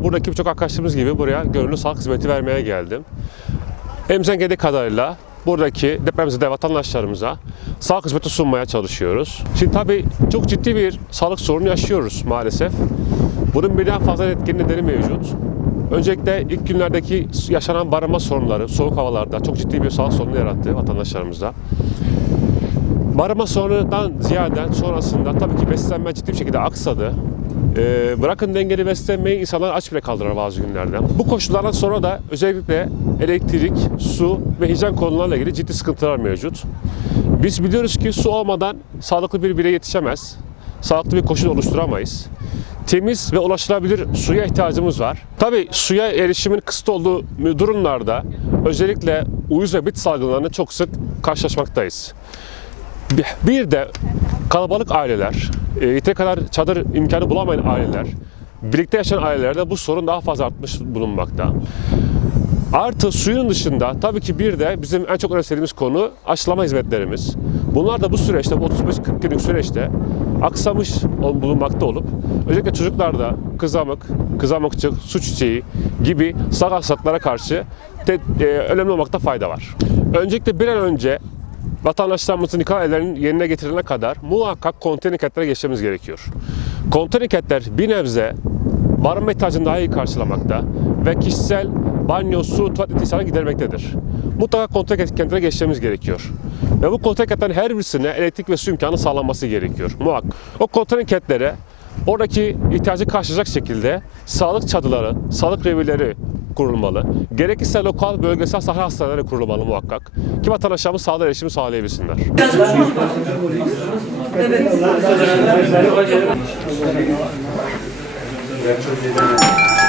Buradaki birçok arkadaşlarımız gibi buraya gönüllü sağlık hizmeti vermeye geldim. Elimizden geldiği kadarıyla buradaki depremzede vatandaşlarımıza sağlık hizmeti sunmaya çalışıyoruz. Şimdi tabii çok ciddi bir sağlık sorunu yaşıyoruz maalesef. Bunun birden fazla etkin nedeni mevcut. Öncelikle ilk günlerdeki yaşanan barınma sorunları soğuk havalarda çok ciddi bir sağlık sorunu yarattı vatandaşlarımızda. Barınma sorunundan ziyade sonrasında tabii ki beslenme ciddi bir şekilde aksadı. Ee, bırakın dengeli beslenmeyi insanlar aç bile kaldırar bazı günlerden. Bu koşullardan sonra da özellikle elektrik, su ve hijyen konularla ilgili ciddi sıkıntılar mevcut. Biz biliyoruz ki su olmadan sağlıklı bir birey yetişemez. Sağlıklı bir koşul oluşturamayız. Temiz ve ulaşılabilir suya ihtiyacımız var. Tabii suya erişimin kısıtlı olduğu durumlarda özellikle uyuz ve bit salgınlarını çok sık karşılaşmaktayız. Bir de kalabalık aileler, e, yeteri kadar çadır imkanı bulamayan aileler, birlikte yaşayan ailelerde bu sorun daha fazla artmış bulunmakta. Artı suyun dışında tabii ki bir de bizim en çok önemsediğimiz konu aşılama hizmetlerimiz. Bunlar da bu süreçte, bu 35-40 günlük süreçte aksamış bulunmakta olup özellikle çocuklarda kızamık, kızamıkçık, su çiçeği gibi sağ hastalıklara karşı te- e, önemli olmakta fayda var. Öncelikle bir an önce vatandaşlarımızın nikah evlerinin yerine getirilene kadar muhakkak konteyner kentlere geçmemiz gerekiyor. Konteyner kentler bir nebze barınma ihtiyacını daha iyi karşılamakta ve kişisel banyo, su, tuvalet ihtiyaçlarını gidermektedir. Mutlaka konteyner kentlere geçmemiz gerekiyor. Ve bu konteyner kentlerin her birisine elektrik ve su imkanı sağlanması gerekiyor. Muhakkak. O konteyner kentlere oradaki ihtiyacı karşılayacak şekilde sağlık çadırları, sağlık revirleri kurulmalı. Gerekirse lokal, bölgesel sahra hastaneleri kurulmalı muhakkak. Ki vatandaşlarımız sağlığa erişimi sağlayabilsinler. Evet.